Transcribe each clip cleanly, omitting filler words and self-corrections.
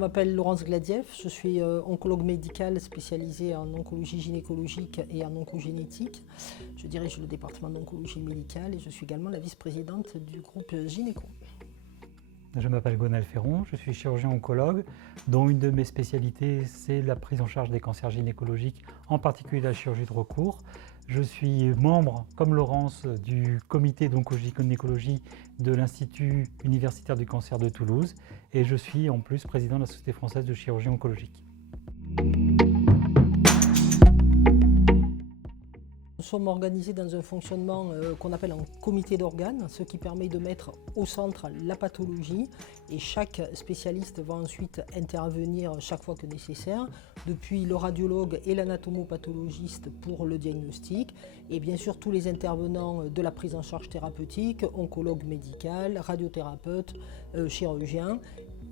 m'appelle Laurence Gladiev, je suis oncologue médicale spécialisée en oncologie gynécologique et en oncogénétique. Je dirige le département d'oncologie médicale et je suis également la vice-présidente du groupe Gynéco. Je m'appelle Gonal Ferron, je suis chirurgien oncologue, dont une de mes spécialités, c'est la prise en charge des cancers gynécologiques, en particulier la chirurgie de recours. Je suis membre, comme Laurence, du comité d'oncogynécologie de l'Institut universitaire du cancer de Toulouse et je suis en plus président de la Société française de chirurgie oncologique. Nous sommes organisés dans un fonctionnement qu'on appelle un comité d'organes, ce qui permet de mettre au centre la pathologie et chaque spécialiste va ensuite intervenir chaque fois que nécessaire, depuis le radiologue et l'anatomopathologiste pour le diagnostic et bien sûr tous les intervenants de la prise en charge thérapeutique, oncologue médical, radiothérapeute, chirurgien.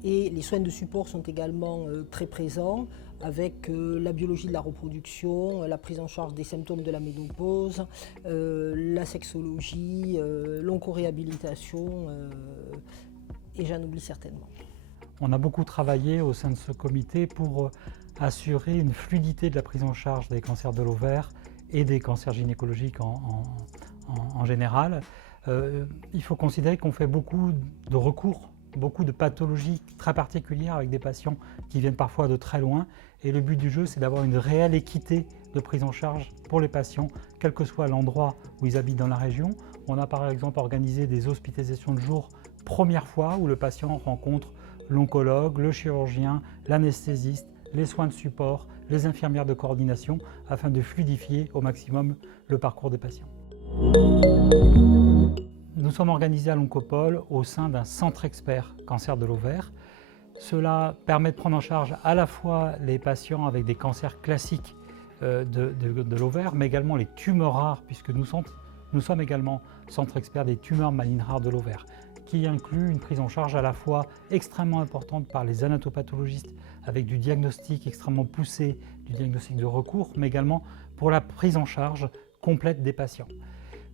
Et les soins de support sont également très présents avec la biologie de la reproduction, la prise en charge des symptômes de la ménopause, la sexologie, l'oncoréhabilitation et j'en oublie certainement. On a beaucoup travaillé au sein de ce comité pour assurer une fluidité de la prise en charge des cancers de l'ovaire et des cancers gynécologiques en général. Il faut considérer qu'on fait beaucoup de recours, beaucoup de pathologies très particulières avec des patients qui viennent parfois de très loin. Et le but du jeu, c'est d'avoir une réelle équité de prise en charge pour les patients, quel que soit l'endroit où ils habitent dans la région. On a par exemple organisé des hospitalisations de jour première fois où le patient rencontre l'oncologue, le chirurgien, l'anesthésiste, les soins de support, les infirmières de coordination afin de fluidifier au maximum le parcours des patients. Nous sommes organisés à l'Oncopole au sein d'un centre expert cancer de l'ovaire. Cela permet de prendre en charge à la fois les patients avec des cancers classiques de l'ovaire, mais également les tumeurs rares, puisque nous sommes également centre expert des tumeurs malignes rares de l'ovaire, qui inclut une prise en charge à la fois extrêmement importante par les anatopathologistes, avec du diagnostic extrêmement poussé, du diagnostic de recours, mais également pour la prise en charge complète des patients.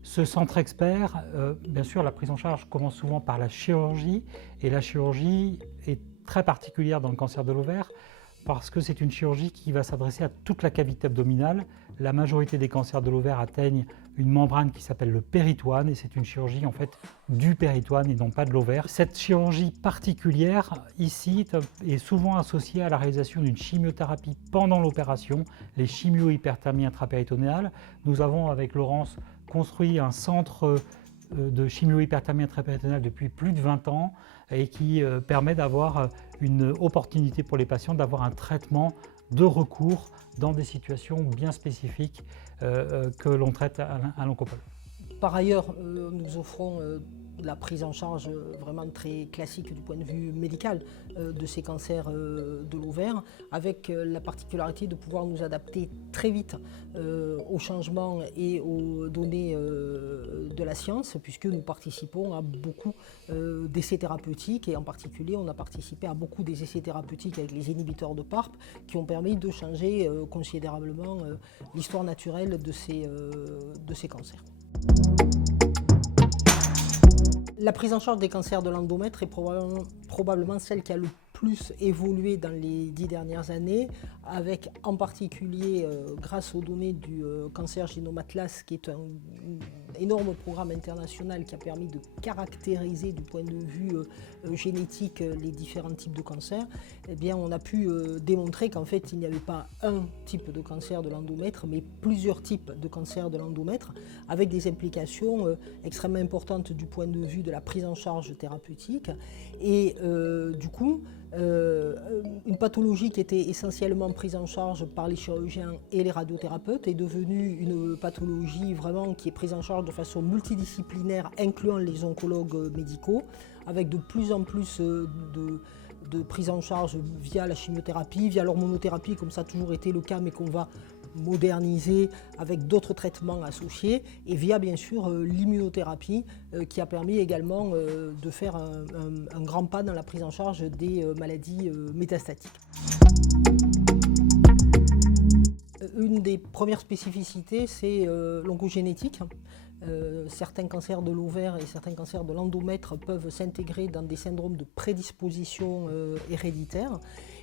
Ce centre expert, bien sûr, la prise en charge commence souvent par la chirurgie, et la chirurgie est très particulière dans le cancer de l'ovaire parce que c'est une chirurgie qui va s'adresser à toute la cavité abdominale. La majorité des cancers de l'ovaire atteignent une membrane qui s'appelle le péritoine et c'est une chirurgie en fait du péritoine et non pas de l'ovaire. Cette chirurgie particulière ici est souvent associée à la réalisation d'une chimiothérapie pendant l'opération, les chimio-hyperthermies intrapéritonéales. Nous avons avec Laurence construit un centre de chimio-hyperthermie intrapéritonéale depuis plus de 20 ans et qui permet d'avoir une opportunité pour les patients d'avoir un traitement de recours dans des situations bien spécifiques que l'on traite à l'Oncopole. Par ailleurs, nous offrons la prise en charge vraiment très classique du point de vue médical de ces cancers de l'ovaire, avec la particularité de pouvoir nous adapter très vite aux changements et aux données de la science, puisque nous participons à beaucoup d'essais thérapeutiques et en particulier on a participé à beaucoup des essais thérapeutiques avec les inhibiteurs de PARP qui ont permis de changer considérablement l'histoire naturelle de ces cancers. La prise en charge des cancers de l'endomètre est probablement celle qui a le plus évolué dans les 10 dernières années, avec en particulier grâce aux données du Cancer Genome Atlas, qui est un énorme programme international qui a permis de caractériser du point de vue génétique les différents types de cancers. Eh bien, on a pu démontrer qu'en fait il n'y avait pas un type de cancer de l'endomètre, mais plusieurs types de cancers de l'endomètre, avec des implications extrêmement importantes du point de vue de la prise en charge thérapeutique. Et du coup, une pathologie qui était essentiellement prise en charge par les chirurgiens et les radiothérapeutes est devenue une pathologie vraiment qui est prise en charge de façon multidisciplinaire, incluant les oncologues médicaux, avec de plus en plus de prise en charge via la chimiothérapie, via l'hormonothérapie, comme ça a toujours été le cas, mais qu'on va moderniser avec d'autres traitements associés, et via bien sûr l'immunothérapie qui a permis également de faire un grand pas dans la prise en charge des maladies métastatiques. Une des premières spécificités, c'est l'oncogénétique. Certains cancers de l'ovaire et certains cancers de l'endomètre peuvent s'intégrer dans des syndromes de prédisposition héréditaire.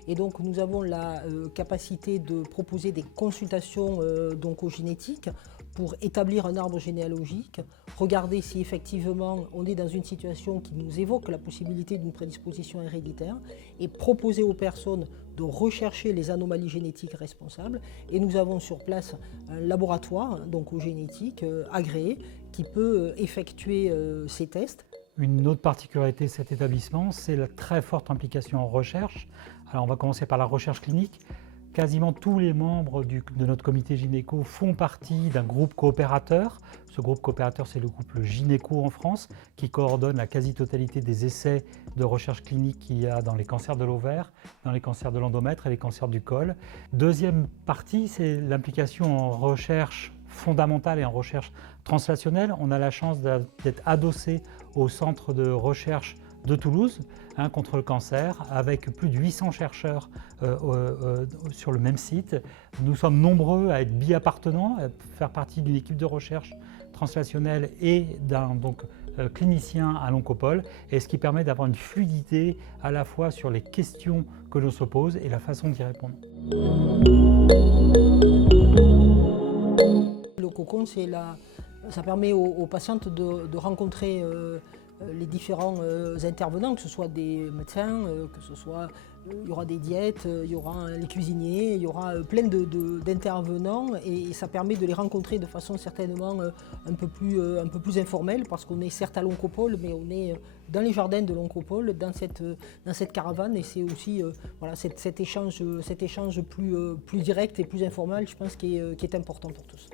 Et donc nous avons la capacité de proposer des consultations d'oncogénétique pour établir un arbre généalogique, regarder si effectivement on est dans une situation qui nous évoque la possibilité d'une prédisposition héréditaire et proposer aux personnes de rechercher les anomalies génétiques responsables. Et nous avons sur place un laboratoire d'oncogénétique agréé qui peut effectuer ces tests. Une autre particularité de cet établissement, c'est la très forte implication en recherche. Alors on va commencer par la recherche clinique. Quasiment tous les membres de notre comité gynéco font partie d'un groupe coopérateur. Ce groupe coopérateur, c'est le groupe Gynéco en France, qui coordonne la quasi-totalité des essais de recherche clinique qu'il y a dans les cancers de l'ovaire, dans les cancers de l'endomètre et les cancers du col. Deuxième partie, c'est l'implication en recherche fondamentale et en recherche translationnelle. On a la chance d'être adossé au centre de recherche de Toulouse contre le cancer, avec plus de 800 chercheurs sur le même site. Nous sommes nombreux à être bi-appartenants, à faire partie d'une équipe de recherche translationnelle et d'un clinicien à l'Oncopole, et ce qui permet d'avoir une fluidité à la fois sur les questions que l'on se pose et la façon d'y répondre. Le cocon, ça permet aux patientes de rencontrer les différents intervenants, que ce soit des médecins, il y aura des diètes, il y aura les cuisiniers, il y aura plein d'intervenants et ça permet de les rencontrer de façon certainement un peu plus informelle, parce qu'on est certes à l'Oncopole, mais on est dans les jardins de l'Oncopole, dans cette caravane, et c'est aussi cet échange plus direct et plus informel, je pense, qui est important pour tous.